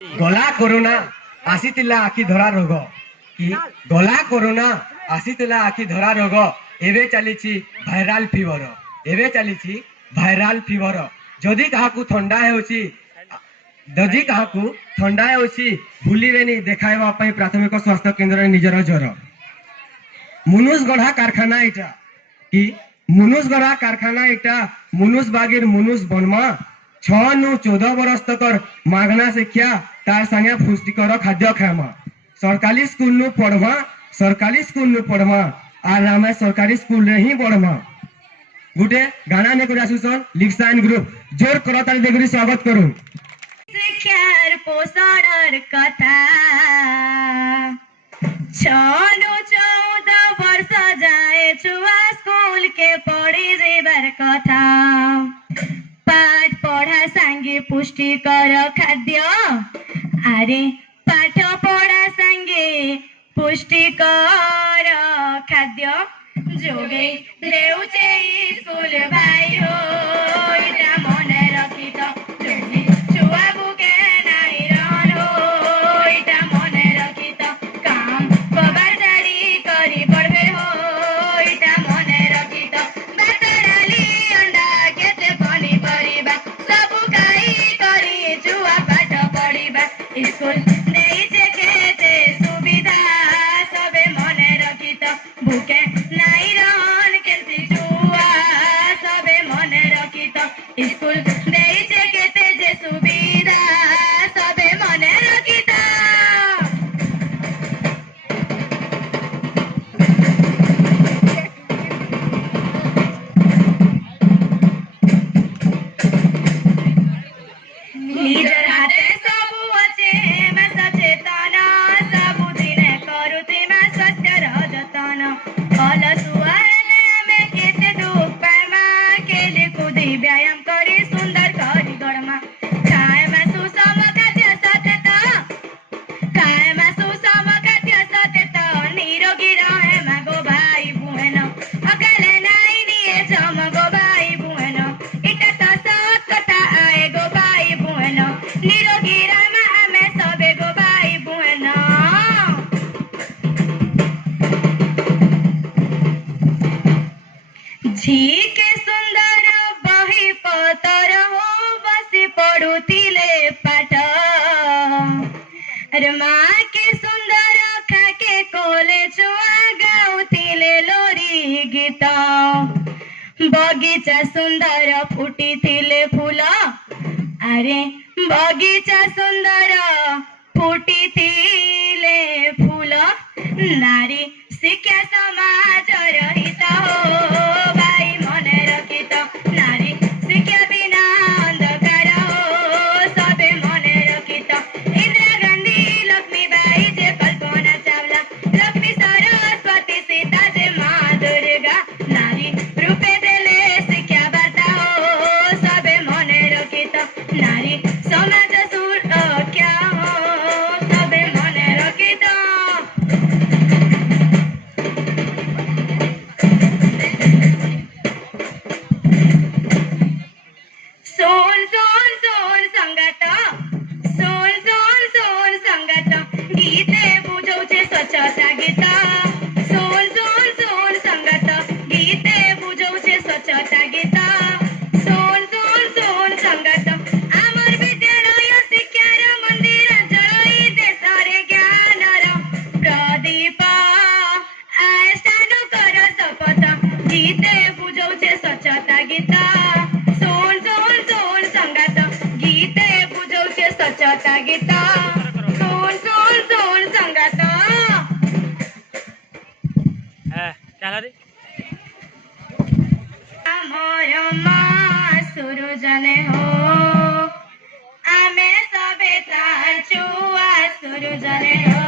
गला कोरोना आसीतिला आखि धरा रोग कि गला कोरोना आसीतिला आखि धरा रोग एवे चलीछि भाइराल फीवर जदि काहाकू ठंडा हेउछि भूलिबेनी देखाइबा पई प्राथमिक स्वास्थ्य केन्द्र निजर ज्वर मुनुषगढ़ा कारखाना इटा कि मुनुषगढ़ा कारखाना इटा मुनुष बागीर मुनुष बनमा 6 नु 14 बरस तक मागना शिक्षा तार संगे पुष्टिकर खाद्य खामा सरकारी स्कूल नु पढ़मा आर आमे सरकारी स्कूल रे ही पढ़मा गुटे गाना ने करे आसुसन लिक्सान ग्रुप जोर करताली देगरी स्वागत करू शिक्षार पोषणर कथा 6 नु 14 वर्ष जाए छुआ स्कूल के पढ़ी जेबार कथा पाठ पढ़ा संगे पुष्टिकर खाद्य अरे पाठ पढ़ा संगे पुष्टिकर खाद्य जोगे देउचे स्कूल भाई हो इटा मने रखी तो छुआ बुके नाई रहन हो इटा मने रखी तो काम कबार जारी करी पढ़बे हो इटा मने रखी तो भात डाली अंडा केते पनी परिबा सब खाई करी छुआ पाठ पढ़िबा स्कूल देइछे केते सुविधा सबे मने रखी तो भूखे नाई रहन केते छुआ सबे मने रखी तो स्कूल देइछे केते जे सुविधा सबे मने रखी तो निजर हाते सबु अच्छे मैं सचेतन सबु दिने करुते मैं स्वस्थ रजतन अलसुआ में केते दुख पामा केले कुदी व्यायाम करी सुंदर करी गरमा खाए मैं सुसम खाद्य सतेत निरोगी रहे मागो भाई बुहेन अकाले नाई निये जम गो भाई बुहेन इटा तो सत कथा आए गो भाई बुहेन निरोगी रामा आमे सबे गो भाई बुहेन झीके सुंदर बही पतर हो बसी पढ़ुतिले पाठ अरे माँ के सुंदर खाके कोले छुआ गाउतिले लोरी गीत बगीचा सुंदर फुटी थिले फूल अरे बगीचा सुंदर फुटी थिले फूल नारी शिक्षा समाज रहित हो भाई मने रखी तो नारी शिक्षा बिना अंधकार हो सबे मने रखी तो इंदिरा गांधी लक्ष्मीबाई जे कल्पना चावला लक्ष्मी सरस्वती सीता जे माँ दुर्गा नारी रूपे देले शिक्षा वार्ता हो सबे मने रखी तो नारी समाज सुरक्षा हो सबे मने रखी तो सोन सोन सोन संगत गीते बुझौचे स्वच्छता गीत सोन सोन सोन संगत गीते बुझौचे स्वच्छता गीत सोन सोन सोन संगत आमर विद्यालय शिक्षार मंदिर जळई देशरे ज्ञानर प्रदीप आस्थान कर शपथ गीते बुझौचे स्वच्छता गीत सोन सोन सोन संगत गीते बुझौचे स्वच्छता गीत सोन सोन सोन संगत मोर माँ सुरुजने हो आमे सबे तार छुआ सुरुजने हो